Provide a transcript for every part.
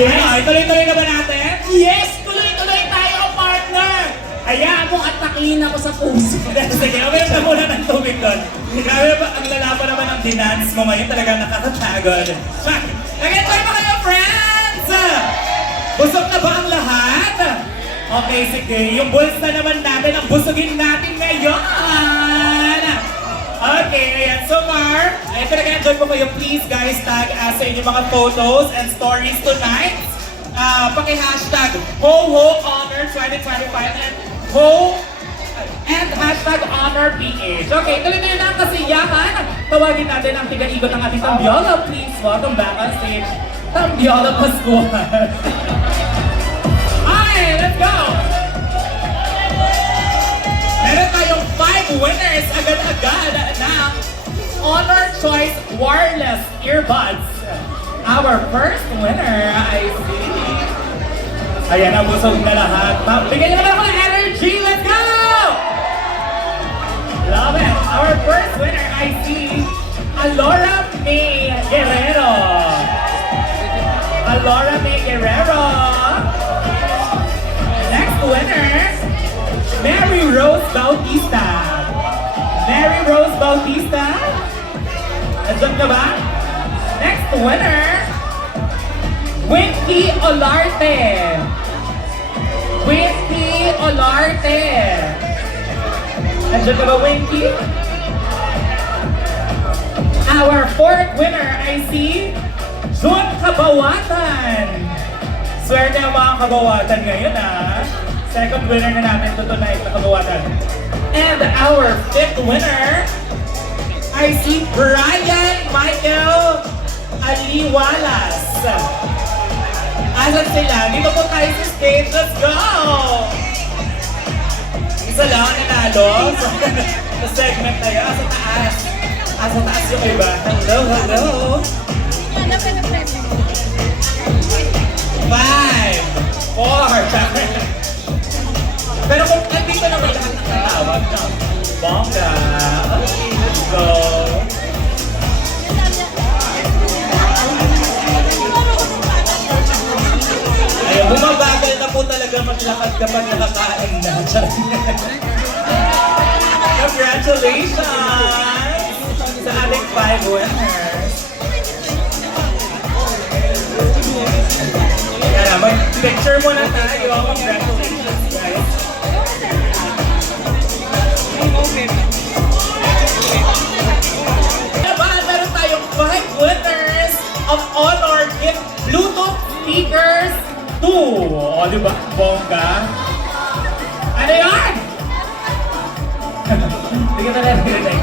Yes! Tuloy-tuloy na ba natin? Yes! Tuloy-tuloy tayo, partner! Hayaan mo at nakihin ako sa puso. Sige, uminom na muna ng tubig doon. Grabe ba, ang lala pa naman ng dinance mo ngayon, talagang nakakatagod. Nag-enjoy pa kayo, friends! Busog na ba ang lahat? Okay, sige. Yung bulsa naman natin, ang busugin natin ngayon! Okay, ayan. So far, ito nag-enjoy po kayo. Please, guys, tag us sa inyong mga photos and stories tonight. Paki-hashtag HoHoHonor 2025 and hashtag HonorPH. Okay, tuloy-tuloy na ang kasiyahan. Tawagin natin ang tiga-igot ng ating Tambiola. Please, welcome back on stage. Tambiola Pascual. Hi, let's go! Meron tayong 5 winners agad-agad ng Honor Choice Wireless Earbuds. Our first winner, I see. Ayan, nabusog na lahat. Bigyan naman ako ng energy. Let's go! Love it. Our first winner, I see Alora May Guerrero. Alora May Guerrero. Next winner, Mary Rose Bautista. Mary Rose Bautista. Nandiyan ka ba? Next winner, Winky Olarte. Winky Olarte. Nandiyan ka ba, Winky? Our fourth winner, I see Jun Kabawatan. Swerte ang mga kabawatan ngayon, ha? Second winner na natin to tonight na kabawatan. And our fifth winner, I see Brian Michael Aliwalas. Asan sila? Dito po tayo sa stage. Let's go! Isa lang nanalo sa segment na yun. Sa taas. Sa taas yung iba. Hello, hello. 5, 4, pero kung nandito naman lahat ng tatawag, no? Bongga. Okay, let's go. Ayun, bumabagal na po talaga maglakad kapag nakakain na. Congratulations sa ating 5 winners. Kaya mag-picture muna tayo. Congratulations, guys. Meron tayong 5 winners of Honor Gift Bluetooth Speakers 2. O, di ba? Bongga. Ano yan? Hindi ka na narinig.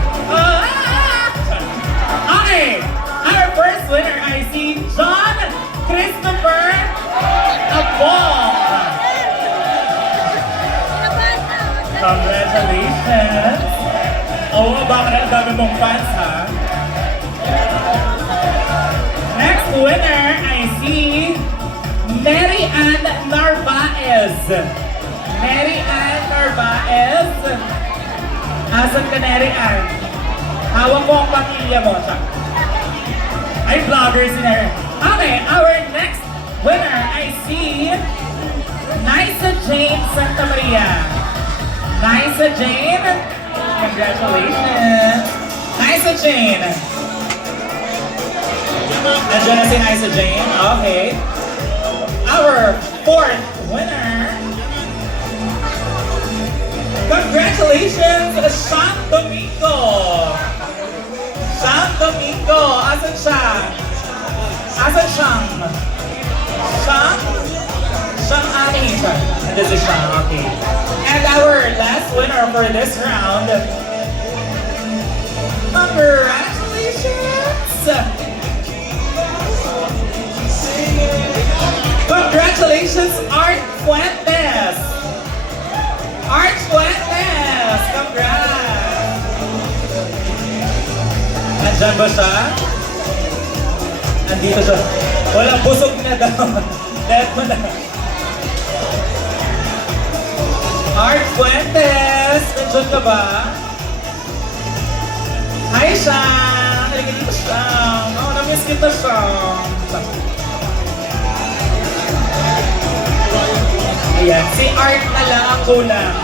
Okay. Our first winner, I see John Christopher Abong. Congratulations! Oo, baka na ang dami mong fans, ha? Next winner, I see Mary Ann Narvaez. Mary Ann Narvaez. Asan ka, Mary Ann? Hawak mo ang pamilya mo, siya. Ay, vlogger si Mary. Okay, our next winner, I see Nysa Jane Santa Maria. Nysa Jane, congratulations. Nysa Jane. Nandiyan na si Nysa Jane. Okay. Our fourth winner. Congratulations, Sean Domingo. Sean Domingo. Asan siya? Asan siyang? Siyang? Siyang ani siya. This is Siyang, okay. And our last winner for this round. Congratulations! Congratulations, Art Fuentes! Art Fuentes! Congrats! Nandyan ba siya? Nandito siya. Walang busog na daw. Let mo na. Art Fuentes! Nandiyan ka ba? Hi, Shang! Halika dito, Shang! Oh, na-miss kita, Shang! Ayan, si Art na lang ang kulang.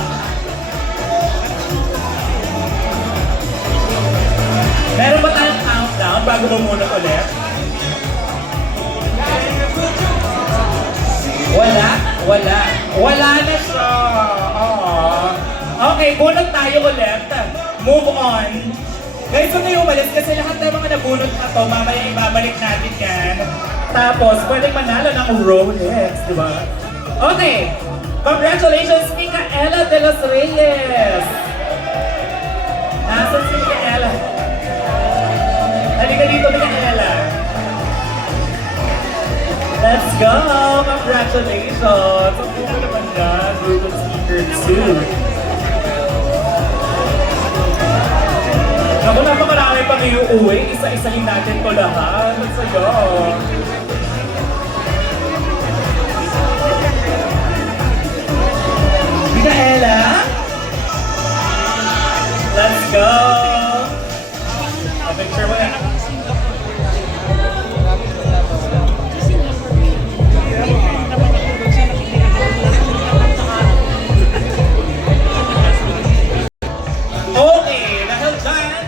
Meron ba tayong countdown bago bumunot ulit? Wala na siya. Aww. Okay, bunot tayo ulit. Move on. Guys, huwag kayo umalis kasi lahat ng mga nabunot na to, mamaya ibabalik natin yan. Tapos, pwedeng manalo ng Rolex, di ba? Okay. Congratulations, Micaela de los Reyes. Nasaan si Micaela? Halika dito, Micaela. Let's go! Congratulations! Ang ganda naman yan. Bluetooth speaker 2. Ako, napakarami pang iuuwi. Isa-isahin natin ko lahat. Ang sayo. Micaela? Let's go! Picture mo yan. Okay, dahil dyan,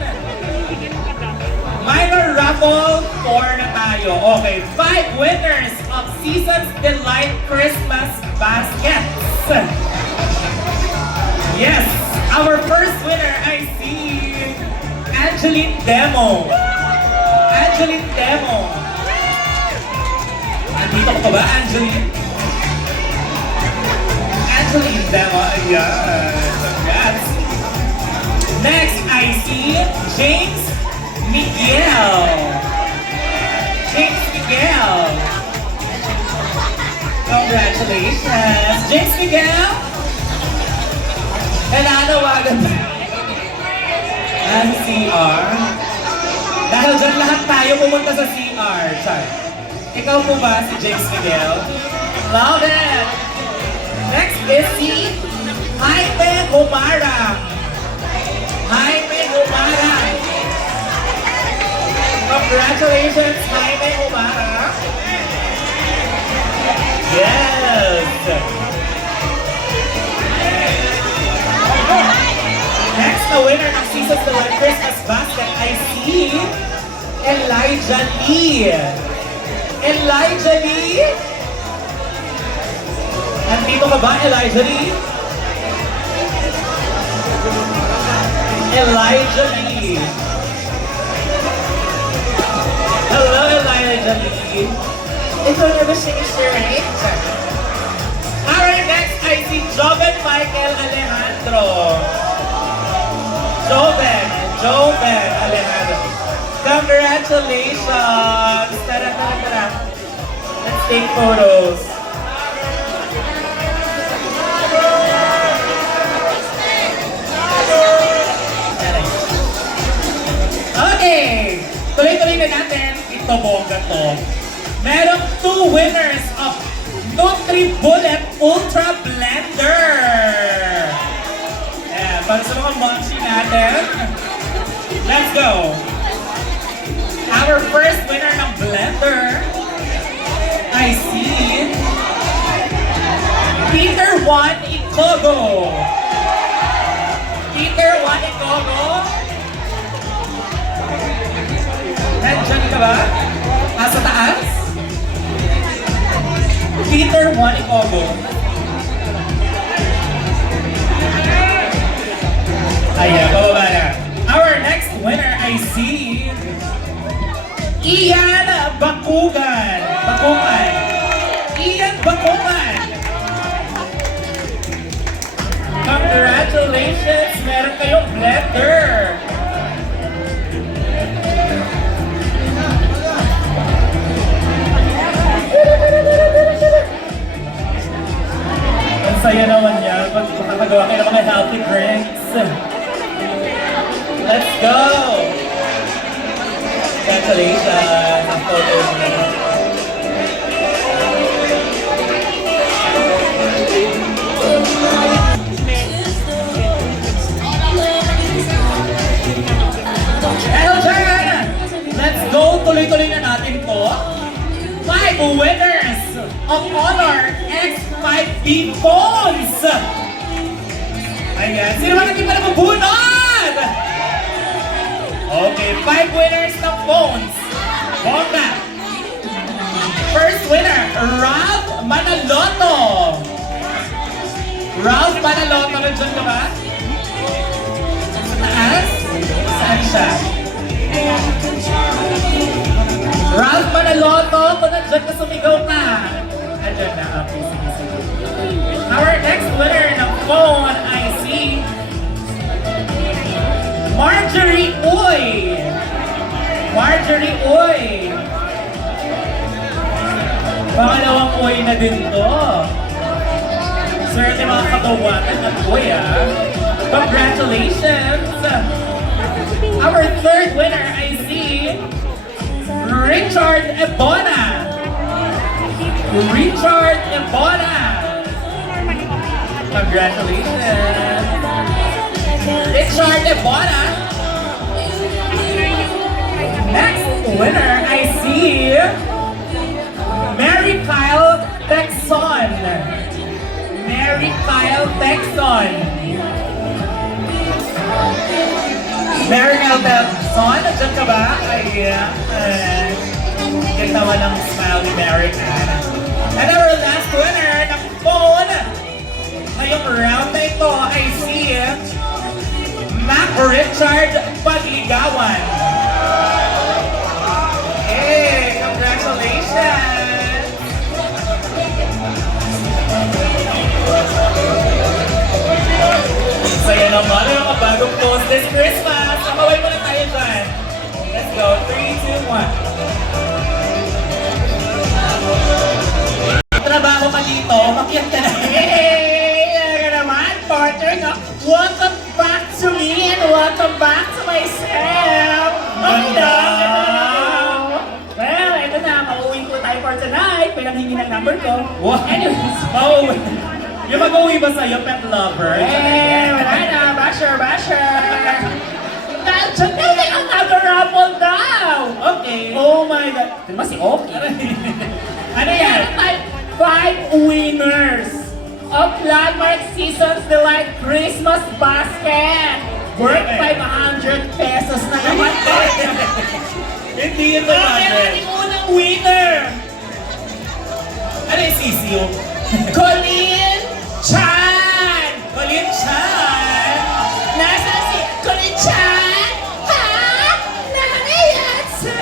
minor raffle 4 na tayo. Okay, 5 winners of Seasons Delight Christmas Baskets. Yes, our first winner, I see Angeline Demo. Angeline Demo. Andito ko ba, Angeline? Angeline Demo, ayan. Congrats. Next, I see James Miguel. James Miguel. Congratulations. James Miguel. Nananawagan ba? Ang CR. Dahil dyan lahat tayo pumunta sa CR. Char. Ikaw po ba si James Miguel? Love it! Next is si Jaime Humara. Jaime Humara. Congratulations, Jaime Humara. Yes! Next, the winner ng Seasons Delight Christmas Basket, I see Elijah Lee. Elijah Lee? Nandito ka ba, Elijah Lee? Elijah Lee. Hello, Elijah Lee. Ito na ba siya right? Alright, next, I see Joven Michael Alejandro. Joven Alejandro. Congratulations! Tara. Let's take photos. Okay! Tuloy-tuloy na natin. Ito bongga to. Merong 2 winners of NutriBullet Ultra Blender. Ayan, para sa mga munchie natin. Let's go! Our first winner ng blender, I see Peter Juan Icogo. Peter Juan Icogo. Nandiyan ka ba? Sa taas? Peter Juan Icogo. Ayan, bababa na. Our next winner, I see Ian Bakugan. Ian Bakugan. Congratulations! Meron kayong blender. Ang saya naman yan. Pag makakagawa kayo ng mga healthy drinks. Let's go! Congratulations! Ang photos na. Hello, Sharon! Let's go! Tuloy-tuloy na natin to. 5 winners of Honor X 5B phones! Ayan, sino ba naging pala mabunod? Okay, 5 winners ng phones. Bongga! First winner, Ralph Manaloto. Ralph Manaloto, nandiyan ka ba? Sa taas? Saan siya? Ralph Manaloto, kung nandiyan ka, sumigaw ka. Nandiyan na, okay, sige, sige. Our next winner ng phone, I see Marjorie Uy. Marjorie Uy. Pangalawang Uy na din to. Swerte mga kagawatan ng Uy, ah. Congratulations! Our third winner, I see Richard Ebona. Richard Ebona. Congratulations! Richard Ebona. Next winner, I see Mary Kyle Texon. Mary Kyle Texon. Mary Kyle Texon, nandiyan ka ba? Ayan. Ganda mo ng smile ni Mary Kyle. And our last winner ng phone ngayong round na ito, I see Mac Richard Pagligawan. Hey, congratulations! Saya naman ang mga bagong phones this Christmas. Kamaway muna tayo dyan. Let's go. 3, 2, 1. Trabaho ka dito, makiyak ka na. Hey! Talaga naman, partner, no? Welcome back to me and welcome back to myself! Ganda! Well, ito na, mauwi ko tayo for tonight. Pinanghingi ng number ko. Wow! Anyways, Mauwi. Yung mag-uwi ba sa'yo, pet lover? eh, wala na, basher! Nandiyan na, may another raffle daw! Okay. Oh my God! Di ba si Oki? Ano yan? 5 winners of Landmark Seasons Delight Christmas Basket! Worth 500 pesos na naman! Hindi yun Okay, naman. ating unang winner! Ano yung sisiyo? Colleen Chan! Colin Chan! Nasaan si Colleen Chan? Ha? Nakangayatsa?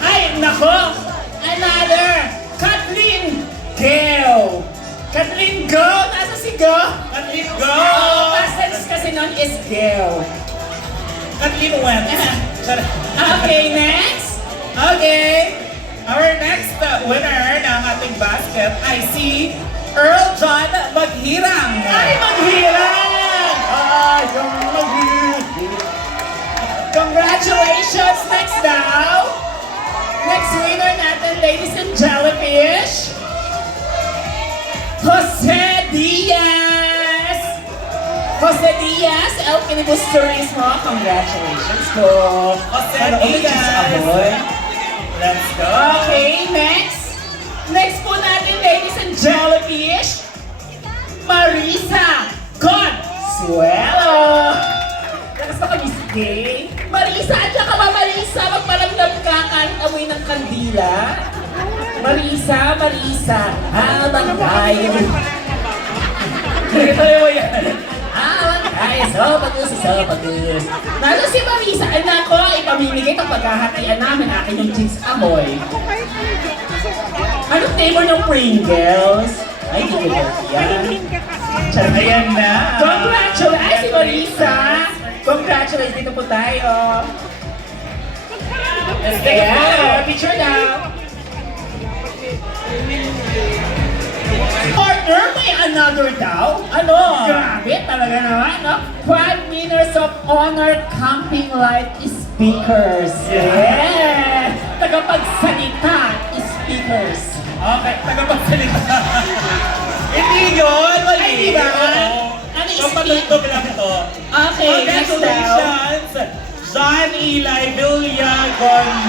Ay, nako! Another! Kathleen Gale! Kathleen Go! Nasa si Go? Kathleen Go! Oh, past kasi nun is Gale. Kathleen went. Charot. Okay, next! Okay. Our next winner ng ating basket, I see Earl John Maghirang. Ay, maghirang! Ay, maghirang! Congratulations! Next daw! Next winner natin, ladies and jellyfish! Jose Diaz! Jose Diaz, El Kinibus Turismo, congratulations po! Jose Ano, ulit Diaz. sa aboy? Let's go. Okay, next! Next po natin, ladies and jellyfish! Marisa Consuelo! Nakas na kami si Gay? Marisa, andyan ka ba Marisa? Magpalaglag ka kahit amoy ng kandila? Marisa, habang tayo. Ito yung yan. Habang tayo, sopagus. Nalo si Marisa, ay nako, ipamimigay ito paghahatian namin akin yung cheese amoy. Anong flavor ng Pringles? Ay, di ko yan. Ayan na. Congratulations! Ay, si Marisa! Congratulations! Dito po tayo. Let's take a photo. Ayan, picture now. Partner, may another daw? Ano? Grabe, talaga naman, no? 5 winners of Honor Camping Light Speakers. Yeah! Tagapagsalita speakers. Okay, tagapagsalita. Hindi yun, mali. Ay, di ba? Oo. Ano yung Pampatugtog lang ito. Okay, next daw. Congratulations, John Eli Villagonzalo.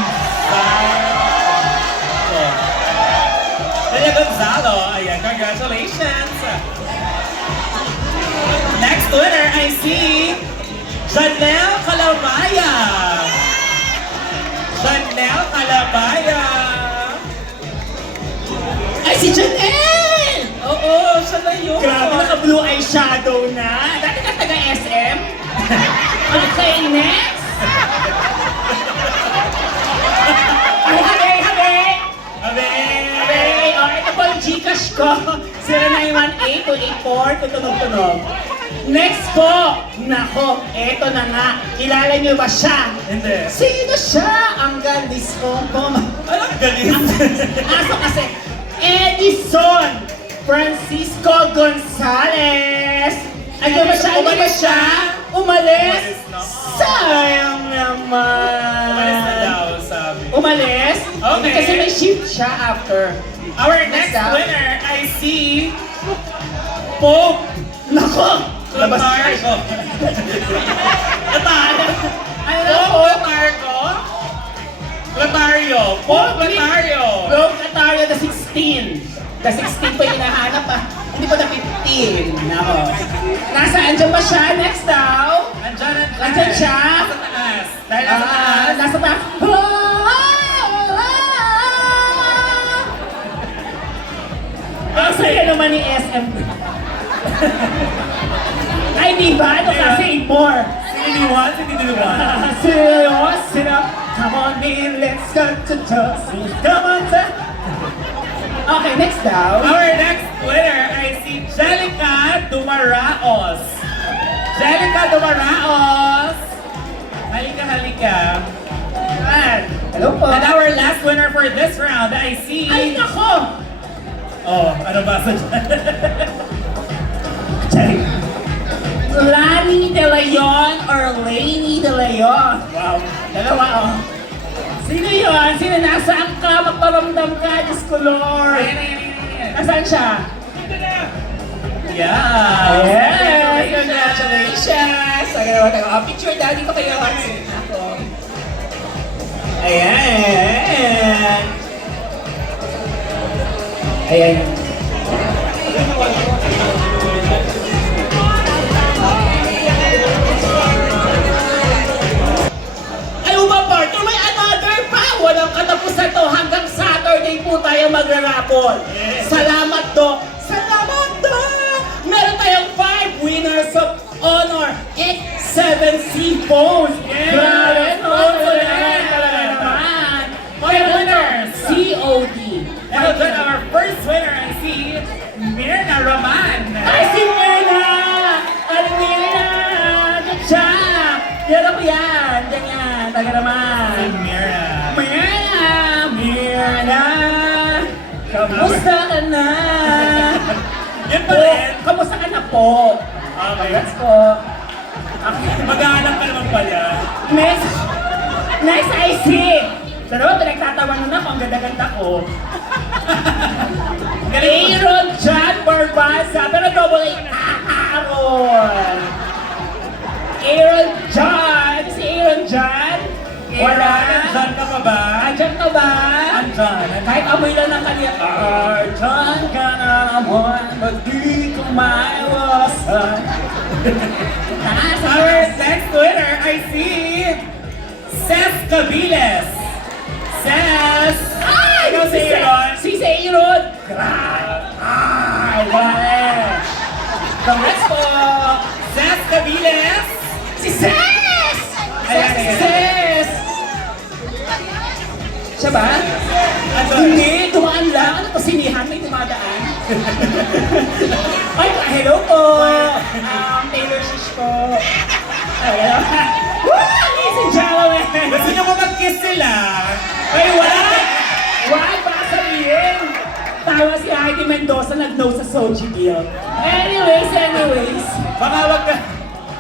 Bella Gonzalo. Ayan, congratulations. Next winner, I see Janelle Calamaya. Janelle Calamaya. Ay, si Janelle! Oo, siya na yun. Grabe, naka-blue eyeshadow na. Dati ka taga-SM? Okay, next! Ay, habi, habi! Abe! Habi! O, ito po yung Gcash ko. 0918-284, tutunog-tunog. Next po! Nako, eto na nga. Kilala niyo ba siya? Hindi. Sino siya? Ang galis ko. Anong galit? Aso kasi, Edison Francisco Gonzalez. Ano ba siya? Ano ba siya? Umalis? Umalis na. Sayang naman. Umalis na daw, sabi. Umalis? Okay. Kasi may shift siya after. Our next Next up. winner, I see Pope Nako! Labas Lamarco. Ano Pope Lamarco? Latario. Pope Latario. Rome Catario the 16. The 16 po yung hinahanap ah. Hindi po na 15. Nako. Nasaan dyan ba siya? Next daw. Andyan siya? Nasa taas. Dahil nasa taas. Nasa taas. Ang saya naman ni SM. Ay, di ba? Ano kasi more. Sininiwan, sininiwan. Sino? Come on in, let's go to toss. Come on, okay, next down. Our next winner, I see Jelica Dumaraos. Jelica Dumaraos. Halika, halika. Hello po. And our last winner for this round, I see... Ay, nako! Oh, ano ba sa Lani De Leon or Lainey De Leon. Wow. Dalawa, oh. Sino yun? Sino nasaan ka? Magparamdam ka, Diyos ko, Lord. Nasaan siya? Yeah. Yes! Congratulations! Sige naman tayo. Picture daddy ko kayo. Ako. Ayan. Ayan. Ay, uba partner, may another pa! Walang katapusan to. Hanggang Saturday po tayo magra-raffle. Salamat, Doc! Salamat, Doc! Meron tayong 5 winners of honor at 7C phones. Grabe, no? Talaga naman. 5 winners. COD. And then our first winner, I see Mirna Roman. Ay, si Mirna! Aling Mirna! Good job! Yan ako yan! Yan yan! Taga naman! Mirna. Mirna! Mirna! Kamusta ka na? Yun pa rin. Kamusta ka na po? Okay. Let's go! Mag-aanap ka naman pala. Next I see! Pero pinagtatawanan na kung ang ganda-ganda ko. Aaron John Barbasa, pero double Aaron! Aaron John! Si Aaron John? Wala. Andyan ka pa ba? Andyan ka ba? Andyan. Kahit amoy lang ng kanya. Andyan ka na naman, ba't di ko maiwasan? Our next winner, I see Seth Cabiles. Seth! Ay! Ikaw si Aaron. Si Aaron! Ay, wala. Congrats po! Seth Cabiles. Si Ses! Ayan, Si ayan. Ses! Siya ba? Ano? Hindi, dumaan lang. Ano to, sinihan? May dumadaan. Ay, hello po! Taylor Swift po. Hello. Woo! Ladies and gentlemen! Gusto niyo ba mag-kiss sila? Ay, wag! Wag, baka sabihin! Tawa si Heidi Mendoza nag-no sa Soji Bill. Anyways. Baka wag ka.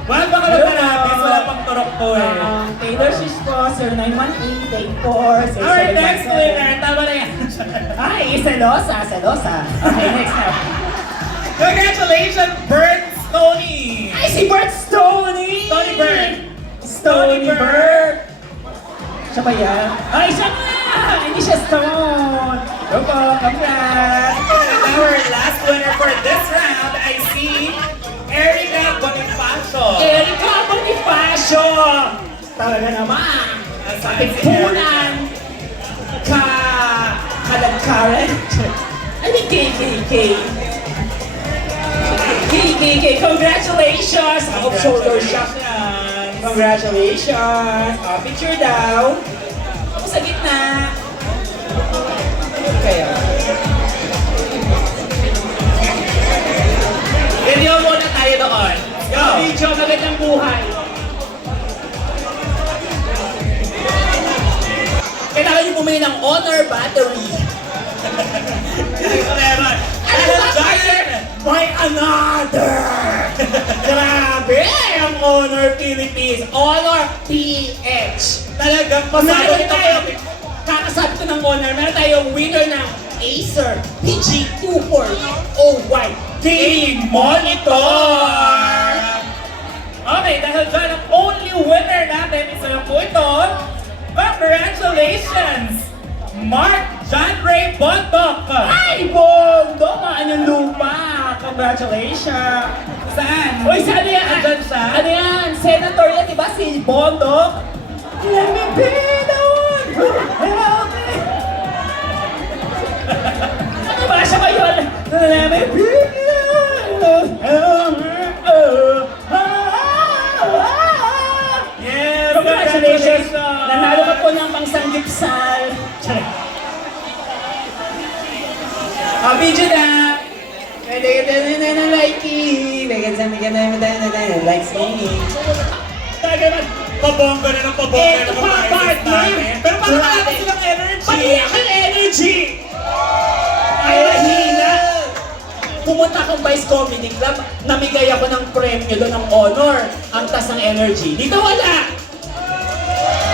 Wag baka wag ka natin. Wala pang turok to eh. Taylor Swift po, 0918-84-6717. Our next winner, tama na yan. Ay, selosa. Okay, next na. Congratulations, Bert Stoney! Ay, si Bert Stoney! Stoney Bert. Stoney Bert! Siya ba yan? Ay, siya nga! Hindi siya stone! Opo, congrats! And our last winner for this round, I see Erica Bonifacio. Erika Bonifacio! Talaga naman! Tipunan! Kalagkaran? I mean, KKK. KKK, congratulations! Ako shoulder shock yan. Congratulations! Picture daw. Ako sa gitna. Kaya. Video muna tayo doon. Go! Video, magandang buhay. Kailangan nyo bumili ng Honor battery. Meron. Ano ba? By another! Grabe! Ang Honor Philippines. Honor PH. Talagang Meron pasado ito tayo, kami. kakasabi ko ng honor, meron tayong winner ng Acer PG24OY Gaming Monitor! Okay, dahil dyan ang only winner natin isa po ito. Congratulations! Mark John Ray Bontoc! Ay, Bondo! Maanyang lupa! Congratulations! Saan? Uy, saan yan? Andyan siya? Ano yan? Senator yan, di ba? Si Bondo? Let me be the one who help me! Ano ba siya ngayon? Let me be the one who help me! Yes! Congratulations! Nanalo ka po ng pangsanggipsal. Video na! Likes me. Talaga naman, Pabongga na ng pabongga Ito ng pa, mga partner. artist namin. Pero parang wala Grabe. silang energy. pati ang energy! Ay, mahina! Pumunta akong Vice Comedy Club, namigay ako ng premyo doon ng honor. Ang tas ng energy. Dito wala!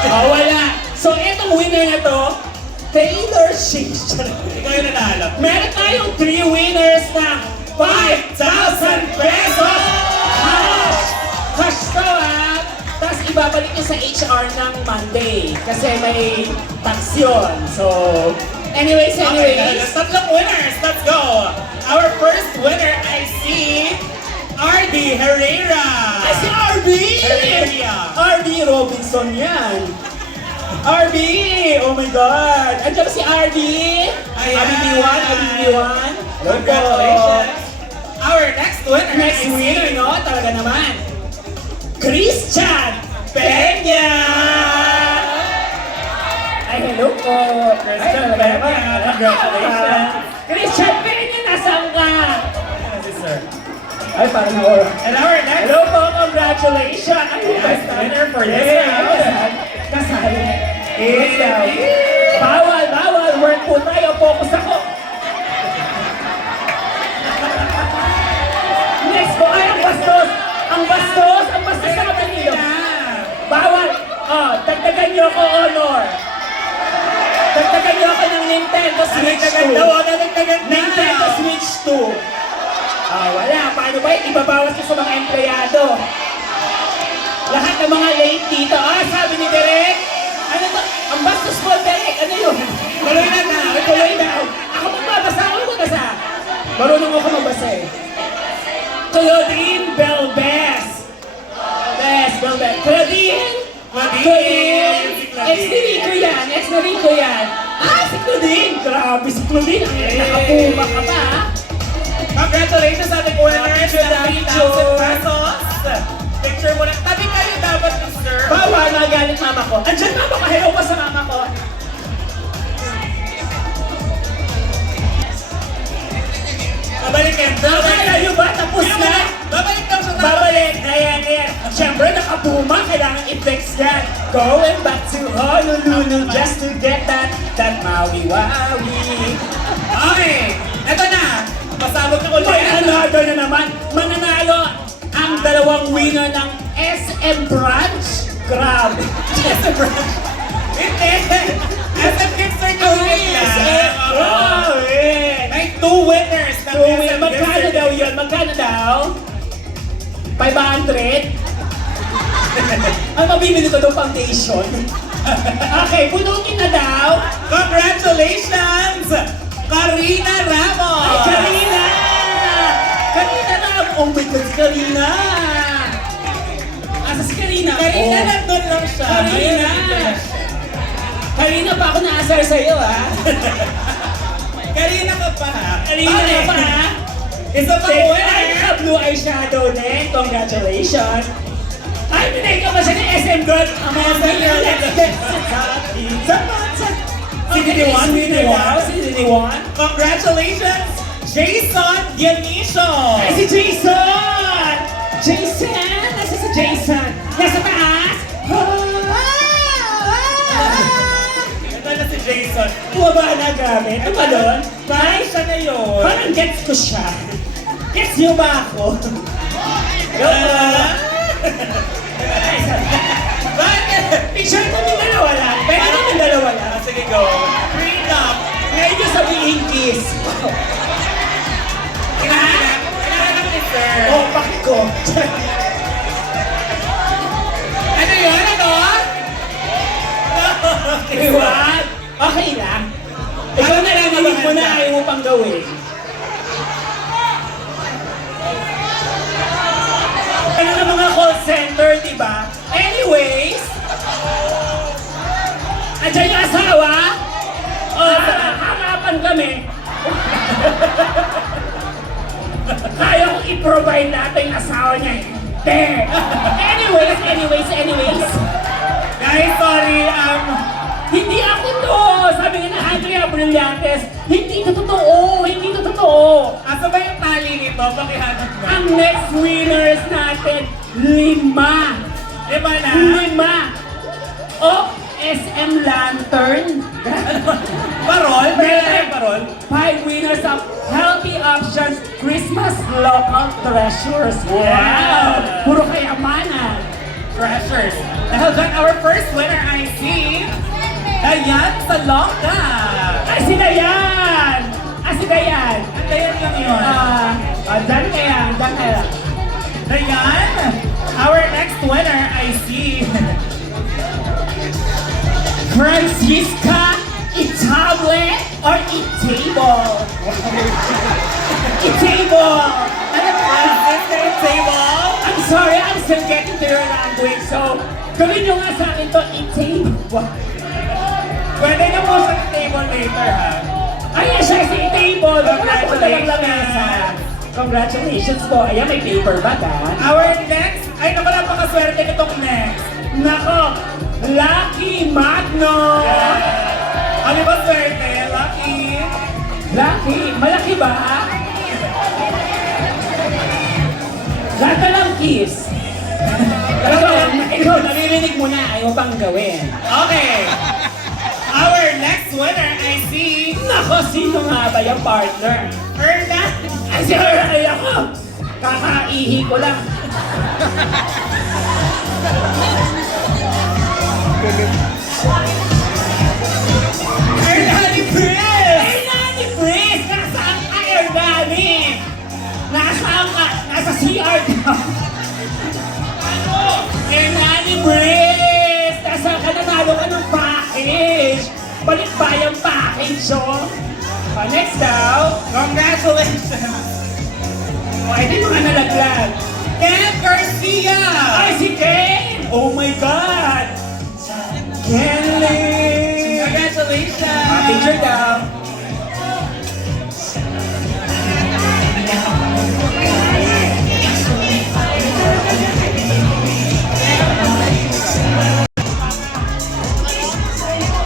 Wala! So, etong winner na to, Taylor Swift. Ikaw yung nanalo. Meron tayong 3 winners na 5,000 pesos cash! Cash to ha! Tapos ibabalik nyo sa HR ng Monday kasi may tax yun. So, anyways. Okay, tatlong winners. Let's go. Our first winner, I see RD Herrera. Ay, si RB! Herrera. RB Robinson yan. RB! Oh my God! Andiyan ba si RB? Ayan. RB1, RB1. Congratulations. Our next winner, Next I see winner, no? Talaga naman. Christian Peña! Ay, hello po. Christian Ay, talaga Peña, naman. congratulations. Christian Peña, nasaan ka? Yes, sir. Ay, parang nawala. And our next Hello po, congratulations! Ay, Yes, winner for this Yes. round. Kasali. Yes, daw. Bawal. Work po tayo. Focus ako. Next po ay ang bastos. Ang bastos na kapatid. Bawal. Dagdagan niyo ako honor. Dagdagan niyo ako ng Nintendo Switch 2. Dagdagan na. Nintendo Switch 2. Wala. Paano ba yun? Ibabawas ko sa mga empleyado. Lahat ng mga late dito. Sabi ni Derek. Ano to? Ang bastos mo, Derek. Ano yun? Tuloy na na. Tuloy na. Ako magbabasa. Marunong ako magbasa eh. Claudine Belbes. Belbes. Claudine. Ex ni Rico yan. Si Claudine. Grabe si Claudine. Nakapuma ka pa ha? Congratulations sa ating winner with Picture na, 3,000 pesos. Picture mo na. Tabi kayo dapat, sir. Bawal, nagalit mama ko. Andyan mama ko. Hello pa sa mama ko. Babalikan. Akala nyo ba? Tapos na? Babalik daw sa tao. Babalik! Ayan. Siyempre, nakapuma. Kailangan i-fix yan. Going back to Honolulu just to get that Maui-Waui. Okay. Eto na. Pasabog na ulit. May another na naman. Mananalo ang dalawang winner ng SM Branch. Grabe. SM Branch. Hindi. SM Gift Certificate na. Grabe. May 2 winners ng SM Gift Magkano daw yun? Magkano daw? 500? Ang mabibili ko daw foundation. Okay, bunutin na daw. Congratulations! Karina Ramos! Ay, Karina! Karina na! Oh my God, Karina! Asa si Karina? Karina, Oh. nandun lang siya. Karina! Ayun. Karina, pa ako naasar sa'yo, ha? Karina ka pa ha? Karina Okay. pa, ha? Isa pa Ay, winner! naka-blue eyeshadow din. Congratulations! Ay, pinay ka ba siya ni SM Girl? Ang mga girl, let's get sa Sino ni Juan? Sino ni Juan? Congratulations! Jason Dionisio! Ay, si Jason! Jason! Nasa si Jason? Nasa taas? Ito na si Jason. Bumaba na gamit. Tumalon? Ay, siya na yun. Parang gets ko siya. Gets niyo ba ako? Bakit? Picture kami dalawa lang. Pwede kami dalawa lang. Sige, go. Prenup. Ngayon niyo sabihin kiss. Kinahanap ni Sir. Oh, bakit ko? Ano yun? Ano? Iwan? Okay lang. Ikaw na lang, narinig mo na ayaw mo pang gawin. Ano na mga call center, di ba? Anyways, andyan yung asawa? Harapan kami. Kaya kong i-provide natin yung asawa niya. Hindi. Anyways. Guys, sorry. Hindi ako to! Sabi nga na Andrea Brillantes, hindi to totoo! Hindi to totoo! Asa ba yung tali nito? Pakihanap na. Ang next winners natin, 5! Diba na? 5! Oh, SM Lantern. Parol? Meron parol? 5 winners of Healthy Options Christmas Local Treasures. Wow! Yeah. Puro kayamanan. Treasures. Dahil dyan, our first winner I see, Dayan Salonga. Ay, si Dayan! Si Dayan! Dayan lang yun. Dyan kaya. Dayan, our next winner I see, Francisca Itable or Itable? Itable! Ano ba? Sister Table. I'm sorry, I'm still getting to your language. So, gawin nyo nga sa akin to, Itable. Pwede na po sa table later ha. Ayan siya si Itable. Wala po talagang lamesa. Congratulations po. Ayan, may paper bag ha. Our next, ay naku, napakaswerte nitong next. Nako, Lucky Magno! Ano ba swerte? Lucky. Lucky, malaki ba? Lahat na lang kiss. Ikaw, naririnig mo na, ayaw pang gawin. Okay. Our next winner I see, Nako, sino nga ba yung partner? Erna. Ay, si Ay ako! Kakaihi ko lang. Ernani Prince. Hernani, please! Nasaan ka, Hernani? Nasaan ka? Nasa CR ka. Ano? Hernani, please! Nasaan ka? Nanalo ka ng package. Balik ba yung package, oh? Next daw. Congratulations. O, ito yung mga nalaglag. Ken Garcia. Ay, si Ken! Oh my God! Kenley! Congratulations. Picture daw.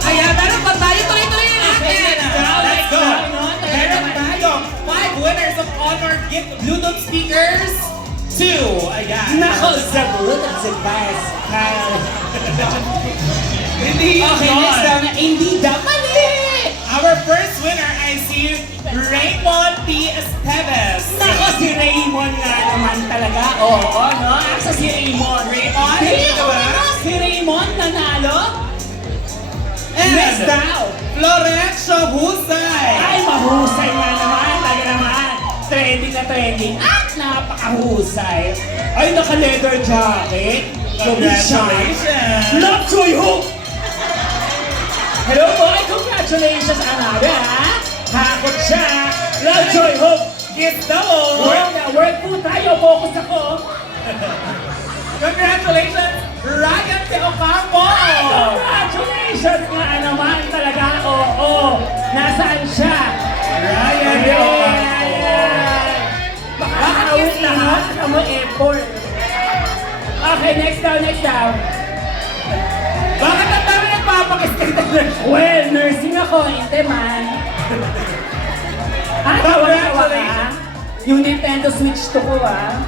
Ayan, meron pa tayo. Tuloy-tuloy na natin. Let's go. Meron tayo 5 winners of Honor Gift Bluetooth speakers. 2. Ayan. Nako, zabut at zabas. Hindi Okay, yun. next daw na hindi daw mali! Our first winner, I see Raymond P. Esteves. Nako, si Raymond nga naman talaga. Oo, no? Asa si Raymond? Raymond? Diba? Si Raymond nanalo? Next daw. Florencio Husay. Ay, mahusay nga naman. Talaga naman. Trending na trending. At napakahusay. Ay, naka-leather jacket. Congratulations. Love Joy Hook! Hello po, ay congratulations, Anaga. Hakot siya. Love, joy, hope, gift daw. Work po tayo, focus ako. Congratulations, Ryan De Ocampo. Congratulations nga naman talaga, oo. Nasaan siya? Ryan De Ocampo. Makakawin lahat ng mga effort. Okay, next down. Bakit ang dami nagpapakistay? Well, nursing ako, hindi man. Tawa-tawa ka. Yung Nintendo Switch to ko,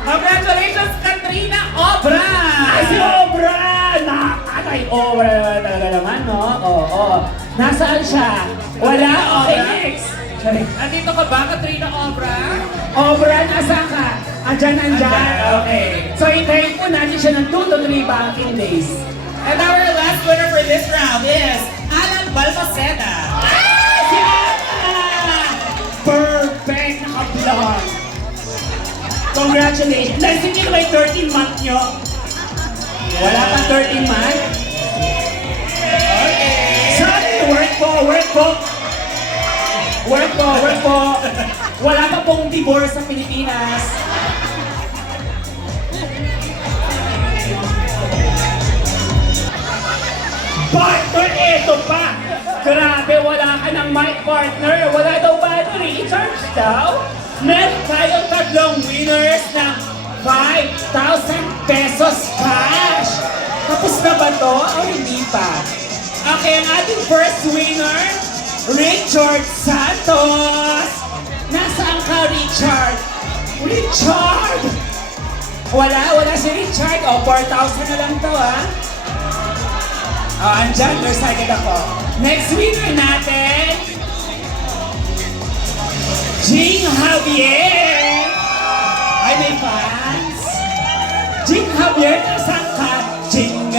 Congratulations, Katrina Obra. Ay, si Obra! Nakatay Obra talaga naman, no? Oo. Nasaan siya? Wala? Okay, Obra? next. Sorry. Andito ka ba, Katrina Obra? Obra, nasaan ka? Andyan. Okay. So, hintayin po natin siya ng 2 to 3 banking days. And our last winner for this round is Alan Balmaceda. Si Ana! Perfect! Naka-blonde! Congratulations! Naisip niyo na may 13-month nyo? Wala pang 13 month? Okay. Sorry! Work po! Wala pa pong divorce sa Pilipinas. Partner, eto pa! Grabe, wala ka ng mic partner. Wala daw battery. I-charge daw. Meron tayong tatlong winners ng 5,000 pesos cash. Tapos na ba to? O hindi pa? Okay, ang ating first winner, Richard Santos. Nasaan ka, Richard? Richard! Wala si Richard. O, 4,000 na lang to, ha? Andyan, excited ako. Next winner natin, Jing Javier. Ay, may fans. Jing Javier, nasaan ka? Jing.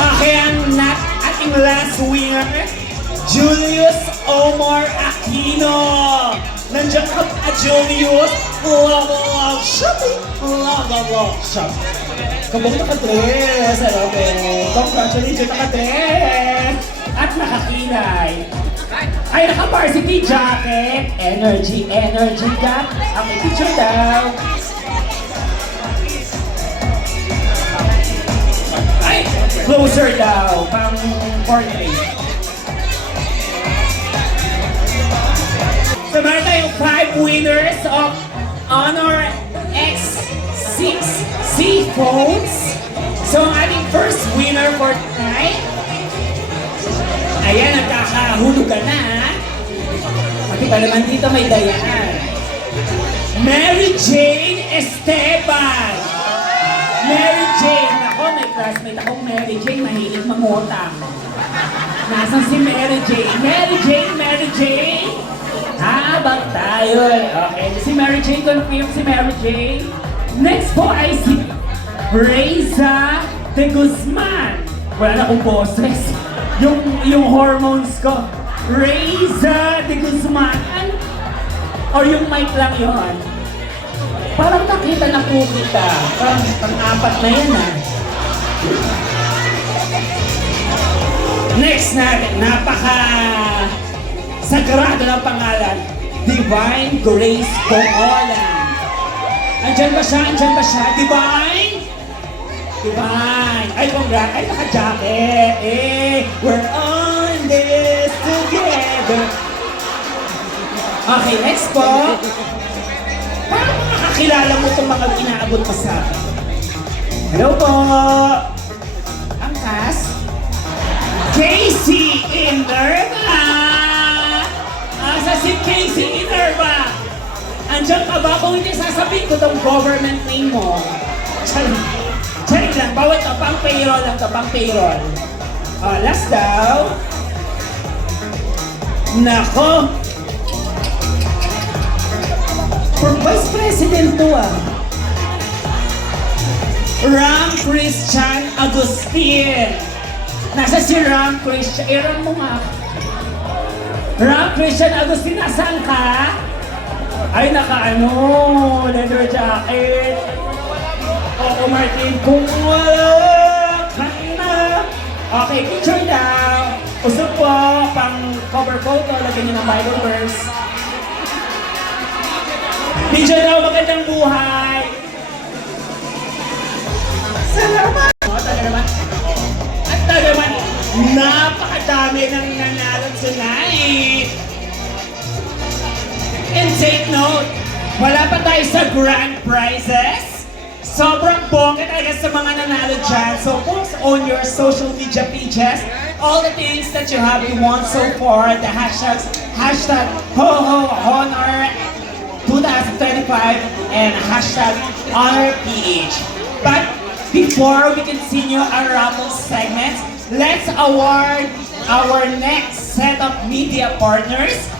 Okay, ang ating last winner, Julius Omar Aquino. Nandiyan ka, Julius. Love shopping. Love shop. Kabog nakadress. Congratulations, nakadress. At nakakilay. Ay, naka-varsity jacket. Energy jacket. Okay, picture daw. Ay, closer daw. Pang portrait. So, meron tayong 5 winners of Honor X6 C phones. So, ang ating first winner for tonight, ayan, nagkakahulugan na. Pati pa naman dito may dayaan. Mary Jane Esteban. Mary Jane. Ako, may classmate akong Mary Jane. Mahilig mangutang. Nasaan si Mary Jane? Mary Jane. Habang tayo. Okay, si Mary Jane, confirm si Mary Jane. Next po ay si Reza de Guzman. Wala na akong boses. Yung hormones ko. Reza de Guzman. Or yung mic lang yun. Parang nakita na po kita. Parang pang-apat na yan, Next natin, sagrado ng pangalan, Divine Grace Bongolan. Andyan ba siya? Divine? Ay, congrats. Ay, naka-jacket. We're on this together. Okay, next po. Paano makakilala mo itong mga inaabot pa sa akin? Hello po. Ang cast? Casey Inerva! Asa si Casey Inerva? Andiyan ka ba? Kung hindi sasabihin ko itong government name mo. Charing lang, bawat ka, pang payroll lang to, pang payroll. Last daw. Nako! For Vice President to Ram Christian Agustin. Nasa si Ram Christian. Ram mo nga. Ram Christian Agustin, nasaan ka? Ay, naka-ano, leather jacket. Oo, Martin, kung wala ka na. Okay, picture daw. Usap po, pang cover photo, lagyan niyo ng Bible verse. Picture daw, magandang buhay. Salamat! At naman, napakadami ng nanalo tonight. And take note, wala pa tayo sa grand prizes. Sobrang bongga talaga sa mga nanalo dyan. So post on your social media pages all the things that you have won so far. The hashtags, hashtag HoHoHonor 2025 and hashtag HonorPH. But before we continue our raffle segment, let's award our next set of media partners.